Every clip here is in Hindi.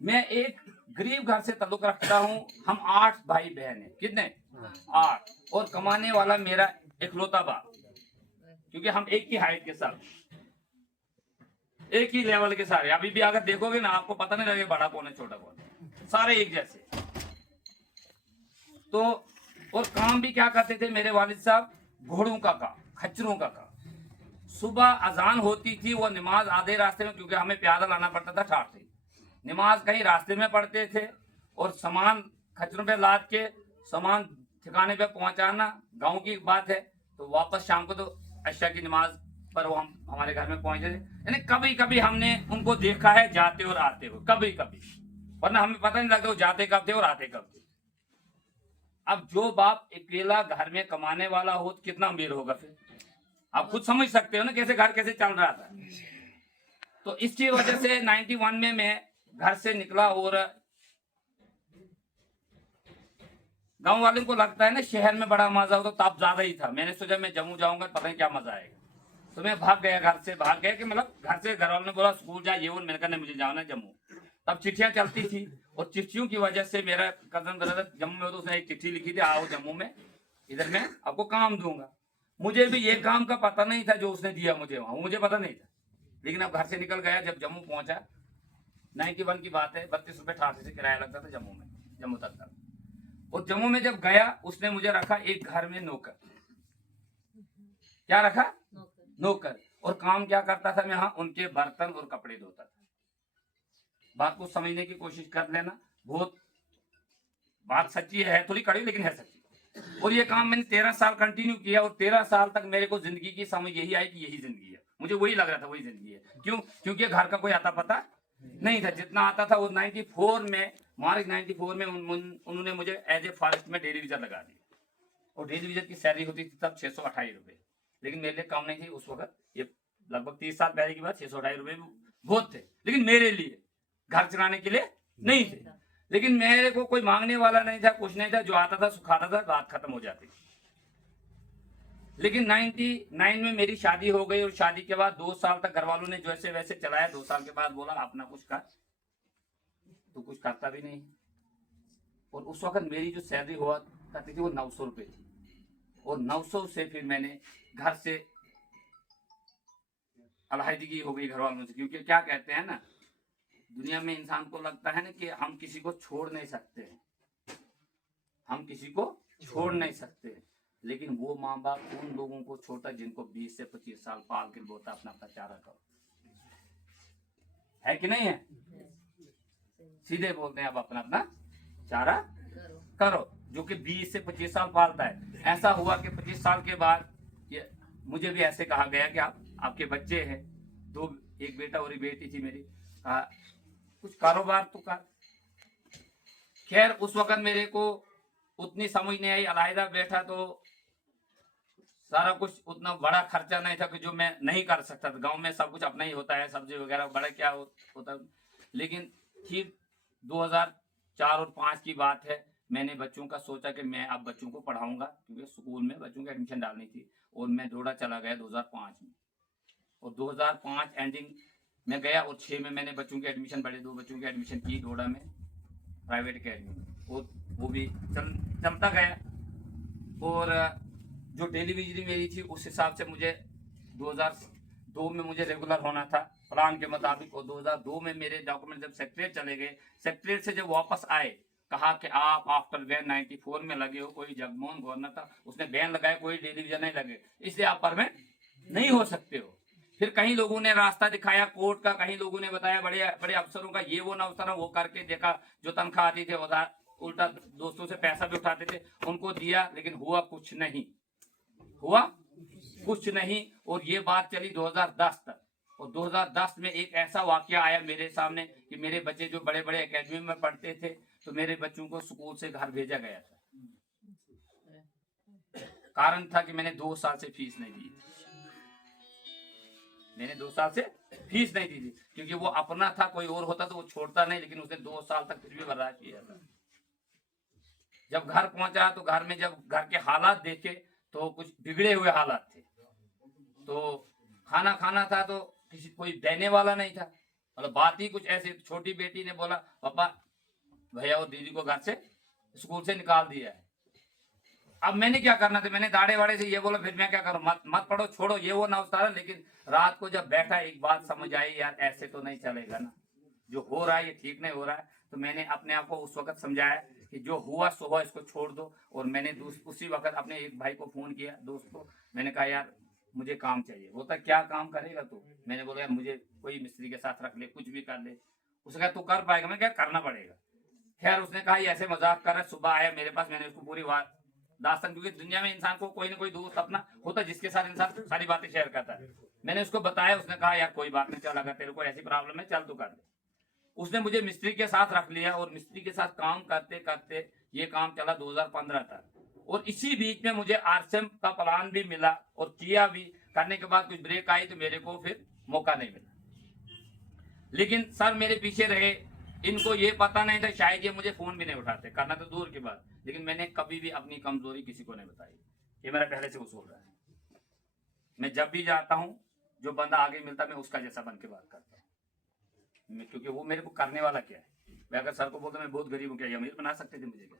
मैं एक गरीब घर से ताल्लुक रखता हूँ। हम 8 भाई बहन हैं। कितने? 8। और कमाने वाला मेरा इकलौता बाप, क्योंकि हम एक ही हाइट के साथ, एक ही लेवल के सारे। अभी भी अगर देखोगे ना, आपको पता नहीं लगेगा बड़ा कौन है छोटा कौन है, सारे एक जैसे। तो और काम भी क्या करते थे मेरे वालिद साहब? घोड़ों का काम, खच्चरों का काम। सुबह अजान होती थी, वो नमाज आधे रास्ते में, क्योंकि हमें पैदल आना पड़ता था ठाठ से, नमाज कहीं रास्ते में पढ़ते थे, और सामान खच्चरों पे लाद के सामान ठिकाने पे पहुंचाना। गांव की बात है, तो वापस शाम को तो अशा की नमाज पर वो हम हमारे घर में पहुंचे थे। यानी कभी कभी हमने उनको देखा है जाते और आते हुए, कभी कभी, वरना हमें पता नहीं लगता वो जाते कब थे और आते कब थे। अब जो बाप अकेला घर में कमाने वाला हो तो कितना अमीर होगा फिर? आप खुद समझ सकते हो ना कैसे घर कैसे चल रहा था। तो इसकी वजह से 91 में मैं घर से निकला, और गांव वालों को लगता है ना शहर में बड़ा मजा हो, तो ताप ज्यादा ही था। मैंने सोचा मैं जम्मू जाऊंगा, पता नहीं क्या मजा आएगा। तो मैं भाग गया घर से, भाग गया कि मतलब घर से घर वालों ने बोला स्कूल जा, ये वो, मैंने कहा नहीं मुझे जाना है जम्मू। तब चिट्ठियां चलती थी, और चिट्ठियों की वजह से मेरा कजन ब्रदर जम्मू में, तो उसने एक चिट्ठी लिखी थी, आओ जम्मू में, इधर मैं आपको काम दूंगा। मुझे भी ये काम का पता नहीं था जो उसने दिया मुझे वहां, मुझे पता नहीं था। लेकिन अब घर से निकल गया, जब जम्मू पहुंचा, 91 की बात है, 32 रुपए 88 से किराया लगता था जम्मू में, जम्मू तक का। और जम्मू में जब गया, उसने मुझे रखा एक घर में नौकर। क्या रखा? नौकर। और काम क्या करता था? मैं हाँ उनके बर्तन और कपड़े धोता था। बात को समझने की कोशिश कर लेना, बहुत बात सच्ची है, थोड़ी कड़ी लेकिन है सच्ची। और ये काम मैंने 13 साल कंटिन्यू किया, और 13 साल तक मेरे को जिंदगी की समझ यही आई कि यही जिंदगी है। मुझे वही लग रहा था वही जिंदगी है। क्यों? क्योंकि घर का कोई आता पता नहीं था। जितना आता था वो 94 में, मार्च 94 में उन्होंने मुझे एज ए फॉरेस्ट में डेली विजर लगा दिया। और डेली विजर की सैलरी होती थी तब 628 रुपए, लेकिन मेरे लिए कम नहीं थी उस वक्त। ये लगभग 30 साल पहले की बात। 628 रुपए बहुत थे, लेकिन मेरे लिए घर चलाने के लिए नहीं थे। लेकिन मेरे को कोई मांगने वाला नहीं था, कुछ नहीं था। जो आता था सुखाता था, बात खत्म हो जाती। लेकिन 99 में मेरी शादी हो गई, और शादी के बाद 2 साल तक घर वालों ने जैसे वैसे चलाया। 2 साल के बाद बोला अपना कुछ कर, तो कुछ करता भी नहीं। और उस वक्त मेरी जो सैलरी हुआ करती थी वो 900 रुपए थी, और 900 से फिर मैंने घर से अलहदगी हो गई घर वालों से। क्योंकि क्या कहते हैं ना, दुनिया में इंसान को लगता है ना कि हम किसी को छोड़ नहीं सकते हैं, हम किसी को छोड़ नहीं सकते। लेकिन वो माँ बाप उन लोगों को छोड़ता जिनको 20 से 25 साल पाल के बोलता अपना अपना चारा करो, है कि नहीं है? सीधे बोलते हैं अब अपना अपना चारा करो, जो कि 20 से 25 साल पालता है। ऐसा हुआ कि 25 साल के बाद ये मुझे भी ऐसे कहा गया कि आपके बच्चे हैं, 2, एक बेटा और एक बेटी थी मेरी। कहा कुछ कारोबार तो कर। खैर उस वक्त मेरे को उतनी समझ नहीं आई, अलहदा बैठा तो सारा कुछ उतना बड़ा खर्चा नहीं था कि जो मैं नहीं कर सकता था। गांव में सब कुछ अपना ही होता है, सब्जी वगैरह बड़ा क्या होता। लेकिन ठीक 2004 और 5 की बात है, मैंने बच्चों का सोचा कि मैं अब बच्चों को पढ़ाऊंगा, क्योंकि स्कूल में बच्चों की एडमिशन डालनी थी। और मैं डोडा चला गया 2005 में, और 2005 एंडिंग में गया, और 6 में मैंने बच्चों की एडमिशन, बड़े 2 बच्चों की एडमिशन की डोडा में प्राइवेट अकेडमी में, और वो भी चलता गया। और जो डेली बिजली मेरी थी उस हिसाब से मुझे 2002 में मुझे रेगुलर होना था प्लान के मुताबिक। और 2002 में मेरे डॉक्यूमेंट जब सेक्रेटरीट चले गए, सेक्रेटरीट से जब वापस आए, कहा कि आप आफ्टर बैन 94 में लगे हो, कोई जगमोहन गवर्नर था उसने बैन लगाया, कोई डेली विजन नहीं लगे, इसलिए आप परमानेंट नहीं हो सकते हो। फिर कहीं लोगों ने रास्ता दिखाया कोर्ट का, कहीं लोगों ने बताया बड़े बड़े अफसरों का, ये वो ना उस तरह वो करके देखा। जो तनख्वाह आती थी उधार, उल्टा दोस्तों से पैसा भी उठाते थे, उनको दिया, लेकिन हुआ कुछ नहीं, हुआ कुछ नहीं। और ये बात चली 2010 तक। और 2010 में एक ऐसा वाकया आया मेरे सामने कि मेरे बच्चे जो बड़े बड़े एकेडमी में पढ़ते थे, तो मेरे बच्चों को स्कूल से घर भेजा गया था। कारण था कि मैंने 2 साल से फीस नहीं दी थी, मैंने 2 साल से फीस नहीं दी थी। क्योंकि वो अपना था, कोई और होता तो वो छोड़ता नहीं, लेकिन उसने 2 साल तक फिर भी बर्दाश्त किया था। जब घर पहुंचा तो घर में जब घर के हालात देखे तो कुछ बिगड़े हुए हालात थे। तो खाना खाना था तो किसी कोई देने वाला नहीं था। मतलब बात ही कुछ ऐसी। छोटी बेटी ने बोला पापा भैया और दीदी को घर से स्कूल से निकाल दिया है। अब मैंने क्या करना था, मैंने दाढ़े वाड़े से ये बोला फिर मैं क्या करूं, मत मत पढ़ो छोड़ो ये वो ना उतारा। लेकिन रात को जब बैठा एक बात समझ आई, यार ऐसे तो नहीं चलेगा ना, जो हो रहा है ये ठीक नहीं हो रहा है। तो मैंने अपने आप को उस वक्त समझाया कि जो हुआ सो हुआ, इसको छोड़ दो। और मैंने उसी वक्त अपने एक भाई को फोन किया, दोस्त को, मैंने कहा यार मुझे काम चाहिए। बोलता क्या काम करेगा तू? मैंने बोला यार मुझे कोई मिस्त्री के साथ रख ले, कुछ भी कर ले। उसने कहा तू कर पाएगा? मैं क्या करना पड़ेगा। खैर उसने कहा ये ऐसे मजाक कर रहा है। सुबह आया मेरे पास, मैंने उसको पूरी दास्तान, क्योंकि दुनिया में इंसान को कोई ना कोई दोस्त अपना होता है जिसके साथ इंसान सारी बातें शेयर करता है। मैंने उसको बताया, उसने कहा यार कोई बात नहीं, चल अगर तेरे को ऐसी प्रॉब्लम है चल तू कर ले। उसने मुझे मिस्त्री के साथ रख लिया और मिस्त्री के साथ काम करते करते ये काम चला 2015 तक। और इसी बीच में मुझे आरसीएम का प्लान भी मिला और किया भी। करने के बाद कुछ ब्रेक आई तो मेरे को फिर मौका नहीं मिला। लेकिन सर मेरे पीछे रहे, इनको ये पता नहीं था, शायद ये मुझे फोन भी नहीं उठाते, करना तो दूर की बात। लेकिन मैंने कभी भी अपनी कमजोरी किसी को नहीं बताई, ये मेरा पहले से उसूल रहा है। मैं जब भी जाता हूँ जो बंदा आगे मिलता मैं उसका जैसा बन के बात करता हूँ, क्योंकि वो मेरे को करने वाला क्या है। मैं अगर सर को बोलता मैं बहुत गरीब हूँ, क्या अमीर बना सकते थे मुझे? क्या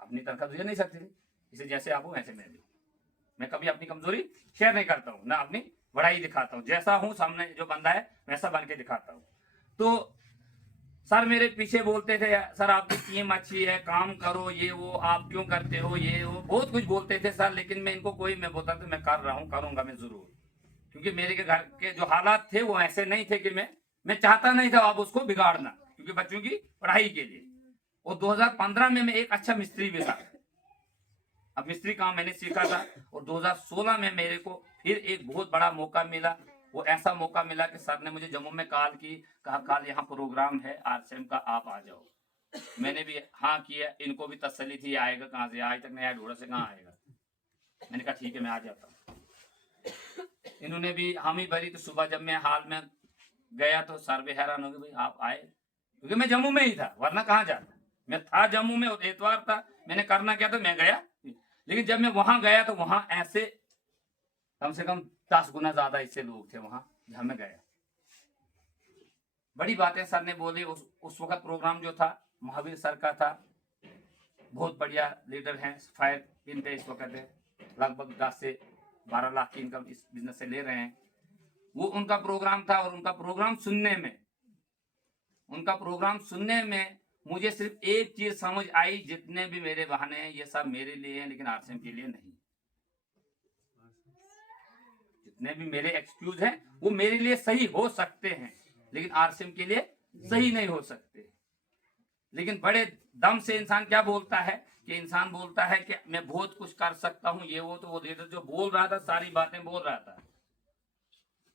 अपनी तनख्वाह तुझे नहीं सकते थे? इसे जैसे आप हो वैसे मैं भी। मैं कभी अपनी कमजोरी शेयर नहीं करता हूँ, ना अपनी बड़ाई दिखाता हूँ। जैसा हूँ सामने जो बंदा है वैसा बन के दिखाता हूँ। तो सर मेरे पीछे बोलते थे सर आपकी टीम अच्छी है, काम करो, ये वो, आप क्यों करते हो, ये वो बहुत कुछ बोलते थे सर। लेकिन मैं इनको मैं बोलता था मैं कर रहा हूँ, करूंगा मैं जरूर। क्योंकि मेरे के घर के जो हालात थे वो ऐसे नहीं थे कि मैं चाहता नहीं था अब उसको बिगाड़ना, क्योंकि बच्चों की पढ़ाई के लिए। और 2015 में मैं एक अच्छा मिस्त्री भी था। अब मिस्त्री काम मैंने सीखा था। और 2016 में मेरे को फिर एक बहुत बड़ा मौका मिला। वो ऐसा मौका मिला कि सर ने मुझे जम्मू में कॉल की, कहा कल यहाँ प्रोग्राम है आरसीएम का, आप आ जाओ। मैंने भी हाँ किया। इनको भी तसल्ली थी आएगा कहाँ से, आज तक नया ढूंढा से कहाँ आएगा। मैंने कहा ठीक है मैं आ जाता हूँ। इन्होंने भी हामी भरी। तो सुबह जब मैं हाल में गया तो सर भी हैरान हो गए, भाई आप आए, क्योंकि मैं जम्मू में ही था, वरना कहाँ जाता। मैं था जम्मू में, एतवार था, मैंने करना क्या था मैं गया। लेकिन जब मैं वहां गया तो वहां ऐसे कम से कम 10 गुना ज्यादा इससे लोग थे वहां जहां मैं गया। बड़ी बातें सर ने बोली। उस वक्त प्रोग्राम जो था महावीर सर का था, बहुत बढ़िया लीडर हैं, फायर इन पे इस वक्त है, लगभग 10 से 12 लाख की इनकम इस बिजनेस से ले रहे हैं। वो उनका प्रोग्राम था। और उनका प्रोग्राम सुनने में मुझे सिर्फ एक चीज समझ आई, जितने भी मेरे बहाने हैं ये सब मेरे लिए हैं, लेकिन आरसीएम के लिए नहीं। जितने भी मेरे एक्सक्यूज हैं वो मेरे लिए सही हो सकते हैं, लेकिन आरसीएम के लिए सही नहीं हो सकते। लेकिन बड़े दम से इंसान क्या बोलता है कि इंसान बोलता है कि मैं बहुत कुछ कर सकता हूं, ये वो। तो वो लीडर जो बोल रहा था सारी बातें बोल रहा था,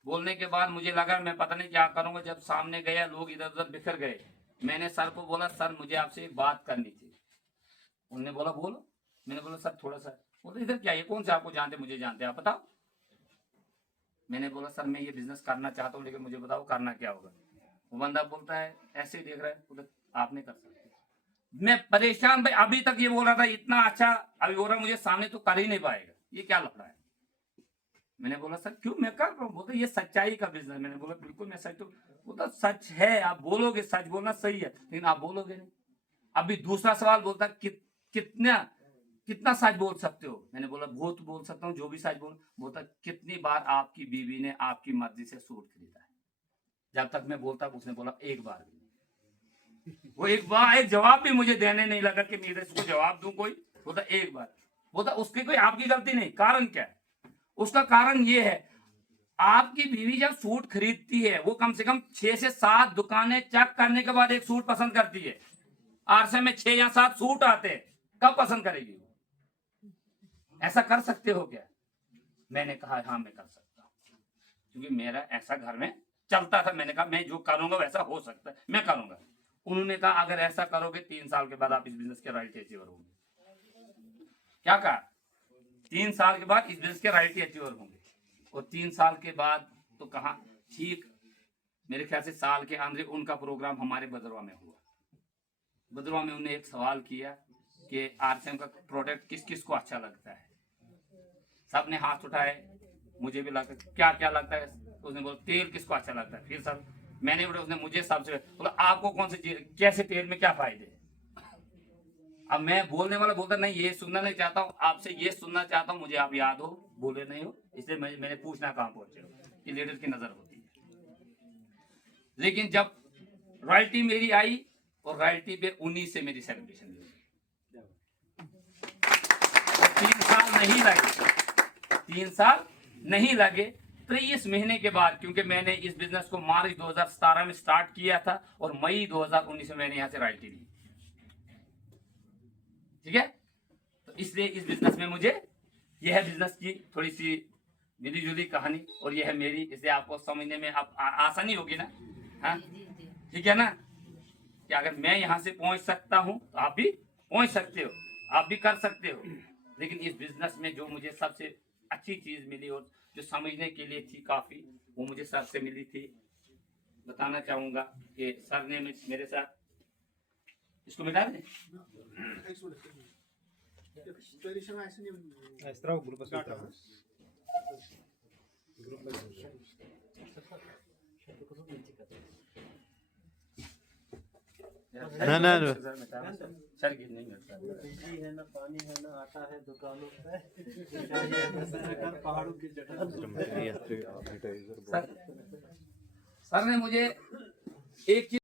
बोलने के बाद मुझे लगा मैं पता नहीं क्या करूंगा। जब सामने गया लोग इधर उधर बिखर गए, मैंने सर को बोला सर मुझे आपसे एक बात करनी थी। उन्होंने बोला बोलो। मैंने बोला सर थोड़ा सा। बोले इधर क्या, ये कौन से आपको जानते, मुझे जानते, आप बताओ। मैंने बोला सर मैं ये बिजनेस करना चाहता हूँ, लेकिन मुझे बताओ करना क्या होगा। वो बंदा बोलता है ऐसे ही देख रहा है, बोले आप नहीं कर सकते। मैं परेशान भाई, अभी तक ये बोल रहा था इतना अच्छा, अभी बोल रहा मुझे सामने तो कर ही नहीं पाएगा, ये क्या लफड़ा है। मैंने बोला सर क्यों, मैं कर रहा हूँ। बोलते ये सच्चाई का बिजनेस। मैंने बोला बिल्कुल मैं सच, तो बोलता सच है, आप बोलोगे, सच बोलना सही है, लेकिन आप बोलोगे नहीं। अभी दूसरा सवाल बोलता कितना कितना सच बोल सकते हो। मैंने बोला बहुत बोल सकता हूँ, जो भी सच बोल। बोलता कितनी बार आपकी बीवी ने आपकी मर्जी से सूट खरीदा है? जब तक मैं बोलता उसने बोला एक बार भी नहीं। वो एक बार एक जवाब भी मुझे देने नहीं लगा कि मेरे इसको जवाब दूं कोई। बोलता एक बार। बोलता उसकी कोई आपकी गलती नहीं, कारण क्या है? उसका कारण ये है, आपकी बीवी जब सूट खरीदती है वो कम से कम 6 से 7 दुकानें चेक करने के बाद एक सूट पसंद करती है। आरसे में 6 या 7 सूट आते हैं, कब पसंद करेगी? ऐसा कर सकते हो क्या? मैंने कहा हाँ मैं कर सकता हूँ, क्योंकि मेरा ऐसा घर में चलता था। मैंने कहा मैं जो करूंगा वैसा हो सकता है, मैं करूंगा। उन्होंने कहा अगर ऐसा करोगे 3 साल के बाद आप इस बिजनेस के रॉयल्टी अचीवर होंगे। क्या कहा? 3 साल के बाद इस बिजनेस के रॉयल्टी अचीवर होंगे। और 3 साल के बाद तो कहा ठीक, मेरे ख्याल से साल के अंदर उनका प्रोग्राम हमारे भद्रवा में हुआ। भद्रवा में उन्होंने एक सवाल किया कि आरसीएम का प्रोडक्ट किस किस को अच्छा लगता है। सबने हाथ उठाए, मुझे भी लगता क्या क्या लगता है। उसने बोला तेल किसको अच्छा लगता है। फिर सब मैंने बोला, उसने मुझे सबसे बोला आपको कौन सी चीज, कैसे तेल में क्या फायदे। अब मैं बोलने वाला बोलता नहीं, ये सुनना नहीं चाहता हूँ, आपसे ये सुनना चाहता हूँ, मुझे आप याद हो, बोले नहीं हो, इसलिए मैंने पूछना कहाँ पहुंचे हो, कि लीडर की नजर होती है। लेकिन जब रॉयल्टी मेरी आई और रॉयल्टी पे 19 से मेरी सेलिब्रेशन हुई, 3 साल नहीं लगे, 3 साल नहीं लगे, 23 महीने के बाद, क्योंकि मैंने इस बिजनेस को मार्च 2017 में स्टार्ट किया था और मई 2019 में मैंने यहाँ से रॉयल्टी ली। ठीक है, तो इसलिए इस बिजनेस में मुझे, यह बिजनेस की थोड़ी सी मिली जुली कहानी और यह है मेरी, इसलिए आपको समझने में आप आसानी होगी ना। हाँ, ठीक है ना, कि अगर मैं यहाँ से पहुंच सकता हूँ तो आप भी पहुंच सकते हो, आप भी कर सकते हो। लेकिन इस बिजनेस में जो मुझे सबसे अच्छी चीज मिली और जो समझने के लिए थी काफी, वो मुझे सर से मिली थी। बताना चाहूंगा कि सर ने मेरे साथ, इसको मिटा दें, ना ना सर की नहीं मिलता बिजली है ना, पानी है ना, आटा है दुकानों पे, पहाड़ों की जगह। सर ने मुझे एक चीज